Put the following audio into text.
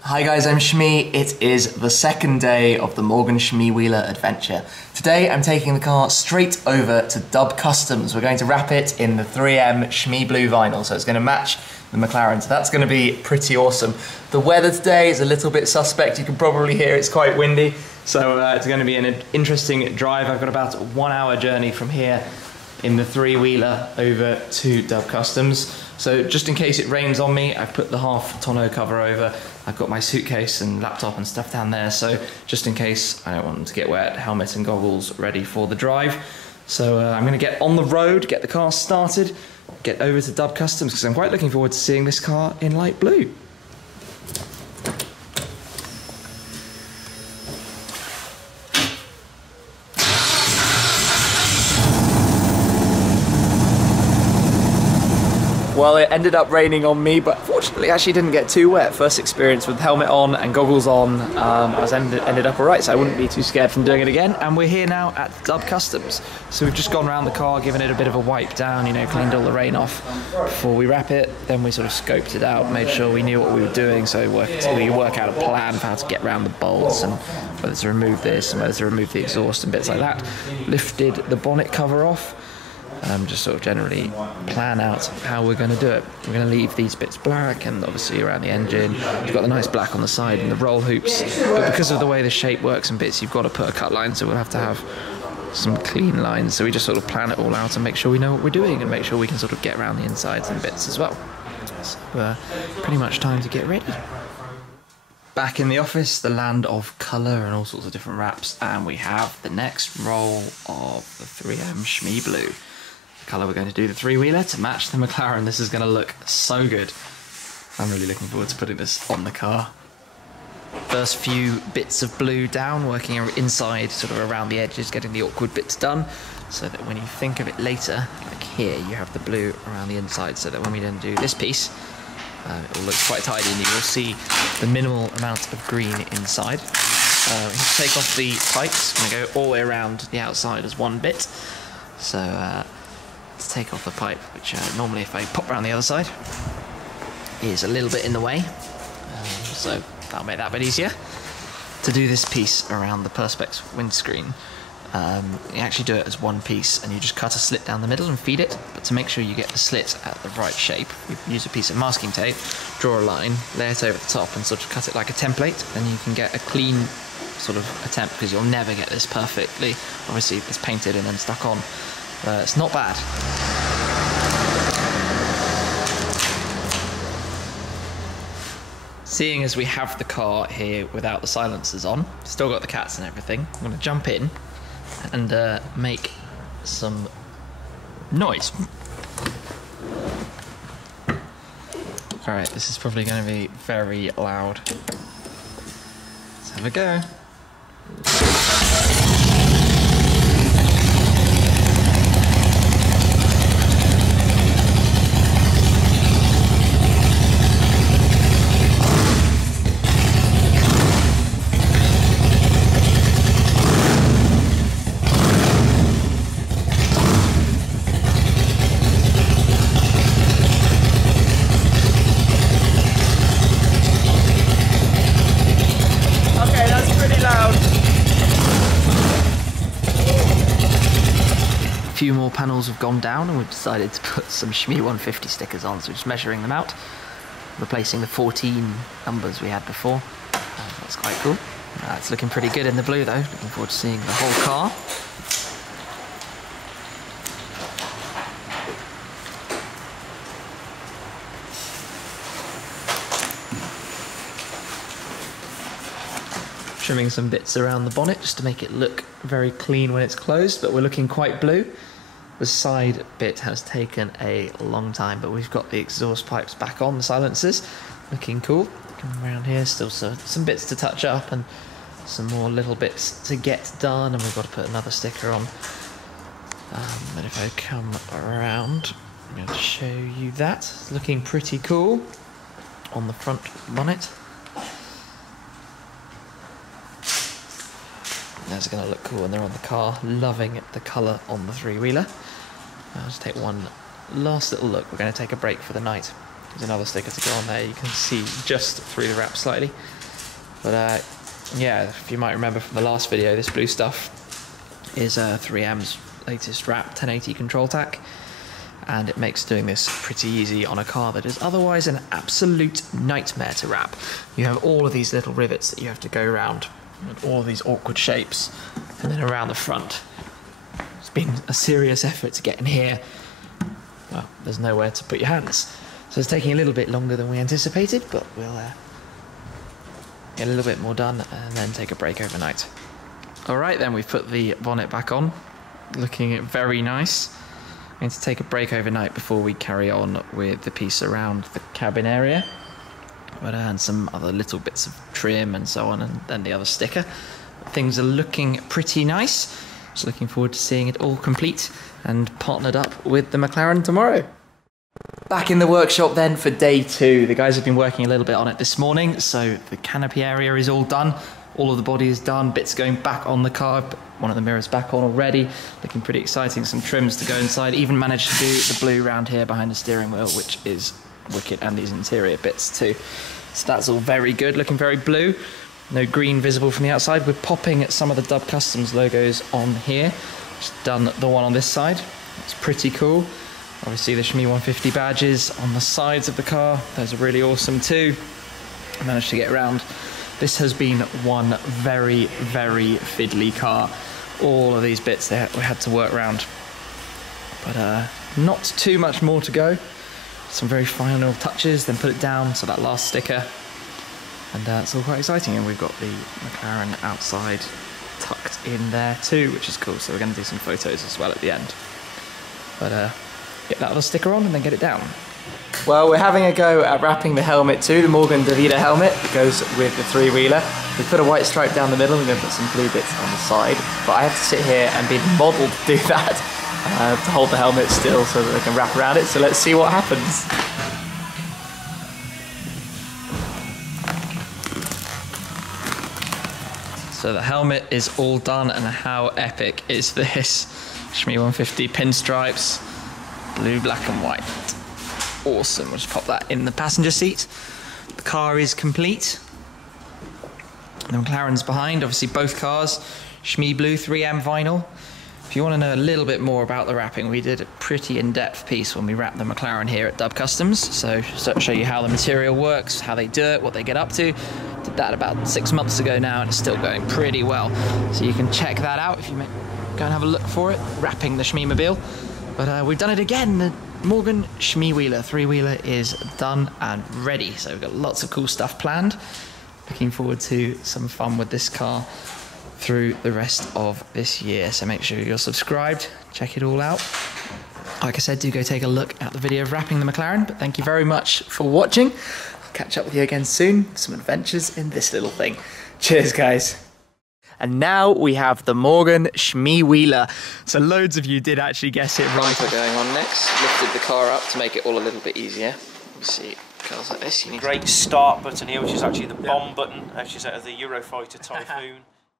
Hi guys, I'm Shmee. It is the second day of the Morgan Shmee Wheeler adventure. Today I'm taking the car straight over to Dub Customs. We're going to wrap it in the 3M Shmee Blue vinyl, so it's going to match the McLaren, so that's going to be pretty awesome. The weather today is a little bit suspect. You can probably hear it's quite windy, so it's going to be an interesting drive. I've got about a 1 hour journey from here in the three-wheeler over to Dub Customs. So just in case it rains on me, I've put the half tonneau cover over. I've got my suitcase and laptop and stuff down there, so just in case I don't want them to get wet, helmet and goggles ready for the drive. So I'm going to get on the road, get the car started, get over to Dub Customs, because I'm quite looking forward to seeing this car in light blue. Well, it ended up raining on me, but fortunately actually didn't get too wet. First experience with helmet on and goggles on. I ended up alright, so I wouldn't be too scared from doing it again. And we're here now at Dub Customs. So we've just gone around the car, given it a bit of a wipe down, you know, cleaned all the rain off before we wrap it. Then we sort of scoped it out, made sure we knew what we were doing, so we work out a plan for how to get around the bolts and whether to remove this and whether to remove the exhaust and bits like that. Lifted the bonnet cover off. Just sort of generally plan out how we're going to do it. We're going to leave these bits black and obviously around the engine. We've got the nice black on the side and the roll hoops, but because of the way the shape works and bits, you've got to put a cut line, so we'll have to have some clean lines. So we just sort of plan it all out and make sure we know what we're doing and make sure we can sort of get around the insides and bits as well. So pretty much time to get ready. Back in the office, the land of colour and all sorts of different wraps, and we have the next roll of the 3M Shmee Blue. Colour we're going to do the three-wheeler to match the McLaren. This is going to look so good. I'm really looking forward to putting this on the car. First few bits of blue down, working inside, sort of around the edges, getting the awkward bits done, so that when you think of it later, like here, you have the blue around the inside, so that when we then do this piece, it will look quite tidy and you will see the minimal amount of green inside. We have to take off the pipes. I'm going to go all the way around the outside as one bit. So to take off the pipe, which normally if I pop around the other side is a little bit in the way, so that'll make that a bit easier. To do this piece around the Perspex windscreen, you actually do it as one piece and you just cut a slit down the middle and feed it, but to make sure you get the slit at the right shape, you use a piece of masking tape, draw a line, lay it over the top and sort of cut it like a template, then you can get a clean sort of attempt, because you'll never get this perfectly. Obviously it's painted and then stuck on. It's not bad. Seeing as we have the car here without the silencers on, still got the cats and everything, I'm going to jump in and make some noise. Alright, this is probably going to be very loud. Let's have a go. A few more panels have gone down and we've decided to put some Shmee 150 stickers on, so we're just measuring them out, replacing the 14 numbers we had before. That's quite cool. It's looking pretty good in the blue though, looking forward to seeing the whole car. Trimming some bits around the bonnet just to make it look very clean when it's closed, but we're looking quite blue. The side bit has taken a long time, but we've got the exhaust pipes back on, the silencers, looking cool. Coming around here, still some bits to touch up and some more little bits to get done, and we've got to put another sticker on. But if I come around, I'm going to show you that. It's looking pretty cool on the front bonnet. That's going to look cool when they're on the car. Loving the colour on the three-wheeler. I'll just take one last little look. We're going to take a break for the night. There's another sticker to go on there. You can see just through the wrap slightly. But yeah, if you might remember from the last video, this blue stuff is 3M's latest wrap 1080 control tack. And it makes doing this pretty easy on a car that is otherwise an absolute nightmare to wrap. You have all of these little rivets that you have to go around, with all of these awkward shapes, and then around the front. It's been a serious effort to get in here. Well, there's nowhere to put your hands. So it's taking a little bit longer than we anticipated, but we'll get a little bit more done and then take a break overnight. All right, then we've put the bonnet back on, looking very nice. I'm going to take a break overnight before we carry on with the piece around the cabin area. But and some other little bits of trim and so on, and then the other sticker. Things are looking pretty nice. Just looking forward to seeing it all complete and partnered up with the McLaren tomorrow. Back in the workshop then for day 2. The guys have been working a little bit on it this morning, so the canopy area is all done. All of the body is done, bits going back on the car, one of the mirrors back on already, looking pretty exciting, some trims to go inside, even managed to do the blue round here behind the steering wheel, which is wicked, and these interior bits too. So that's all very good, looking very blue, no green visible from the outside. We're popping some of the Dub Customs logos on here, just done the one on this side, it's pretty cool. Obviously the Shmee 150 badges on the sides of the car, those are really awesome too. I managed to get around. This has been one very, very fiddly car. All of these bits there we had to work around. But not too much more to go. Some very final touches, then put it down, so that last sticker. And it's all quite exciting. And we've got the McLaren outside tucked in there too, which is cool. So we're going to do some photos as well at the end. But get that other sticker on and then get it down. Well, we're having a go at wrapping the helmet too. The Morgan helmet goes with the 3-wheeler. We put a white stripe down the middle, we're going to put some blue bits on the side. But I have to sit here and be the model to do that, to hold the helmet still so that they can wrap around it. So let's see what happens. So the helmet is all done, and how epic is this? Shmee 150 pinstripes, blue, black and white. Awesome, we'll just pop that in the passenger seat. The car is complete. The McLaren's behind, obviously both cars. Shmee Blue 3M vinyl. If you want to know a little bit more about the wrapping, we did a pretty in-depth piece when we wrapped the McLaren here at Dub Customs. So show you how the material works, how they do it, what they get up to. Did that about 6 months ago now, and it's still going pretty well. So you can check that out if you go and have a look for it, wrapping the Shmee Mobile. But we've done it again. The Morgan Shmee Wheeler 3-wheeler is done and ready. So we've got lots of cool stuff planned. Looking forward to some fun with this car through the rest of this year. So make sure you're subscribed, check it all out. Like I said, do go take a look at the video of wrapping the McLaren, but thank you very much for watching. I'll catch up with you again soon. Some adventures in this little thing. Cheers, guys. And now we have the Morgan Shmee Wheeler. So loads of you did actually guess it right. We're going on next. Lifted the car up to make it all a little bit easier. You see cars like this. You need great start button here, which is actually the bomb button, which is out of the Eurofighter Typhoon.